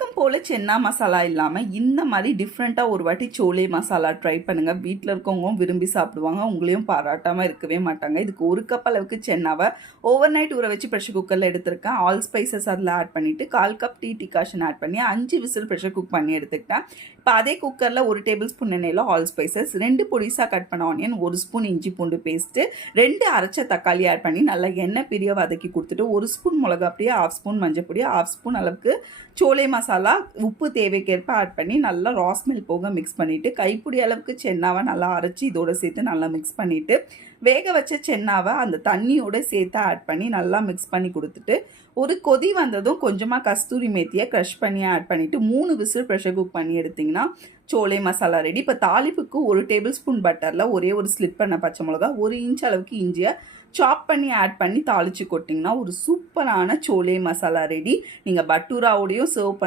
வழக்கம் போல் சென்னா மசாலா இல்லாமல் இந்த மாதிரி டிஃப்ரெண்ட்டாக ஒரு வாட்டி சோலே மசாலா ட்ரை பண்ணுங்கள். வீட்டில் இருக்கவங்களும் விரும்பி சாப்பிடுவாங்க, உங்களையும் பாராட்டாமல் இருக்கவே மாட்டாங்க. இதுக்கு 1 கப் அளவுக்கு சென்னாவை ஓவர் நைட் ஊற வச்சு ப்ரெஷர் குக்கரில் எடுத்துருக்கேன். ஆல் ஸ்பைசஸ் அதில் ஆட் பண்ணிவிட்டு 1/4 கப் டீ டிகாஷன் ஆட் பண்ணி 5 விசில் ப்ரெஷர் குக் பண்ணி எடுத்துக்கிட்டேன். இப்போ அதே குக்கரில் 1 டேபிள் ஸ்பூன் எண்ணெயில் ஆல் ஸ்பைசஸ், 2 பொடிசாக கட் பண்ண ஆனியன், 1 ஸ்பூன் இஞ்சி பூண்டு பேஸ்ட்டு, 2 அரைச்ச தக்காளி ஆட் பண்ணி நல்லா எண்ணெய் பிரிய வதக்கி கொடுத்துட்டு 1 ஸ்பூன் மிளகா பொடி, 1/2 ஸ்பூன் மஞ்சள் பொடி, 1/2 ஸ்பூன் அளவுக்கு சோலே மசாலா, உப்பு தேவைக்கேற்ப ஆட் பண்ணி நல்லா ரா ஸ்மெல் போக மிக்ஸ் பண்ணிவிட்டு கைப்பிடி அளவுக்கு சென்னாவை நல்லா அரைச்சி இதோட சேர்த்து நல்லா மிக்ஸ் பண்ணிவிட்டு வேக வச்ச சென்னாவை அந்த தண்ணியோடு சேர்த்து ஆட் பண்ணி நல்லா மிக்ஸ் பண்ணி கொடுத்துட்டு ஒரு கொதி வந்ததும் கொஞ்சமாக கஸ்தூரி மேத்தியை க்ரஷ் பண்ணி ஆட் பண்ணிவிட்டு 3 விசில் ப்ரெஷர் குக் பண்ணி எடுத்திங்கன்னா சோலே மசாலா ரெடி. இப்போ தாளிப்புக்கு 1 டேபிள் ஸ்பூன் பட்டரில் ஒரே ஒரு ஸ்லிட் பண்ண பச்சை மிளகா, 1 இன்ச் அளவுக்கு இஞ்சியை சாப் பண்ணி ஆட் பண்ணி தாளித்து கொட்டிங்கன்னா ஒரு சூப்பரான சோலே மசாலா ரெடி. நீங்கள் பட்டூராவோடையும் சர்வ் பண்ணி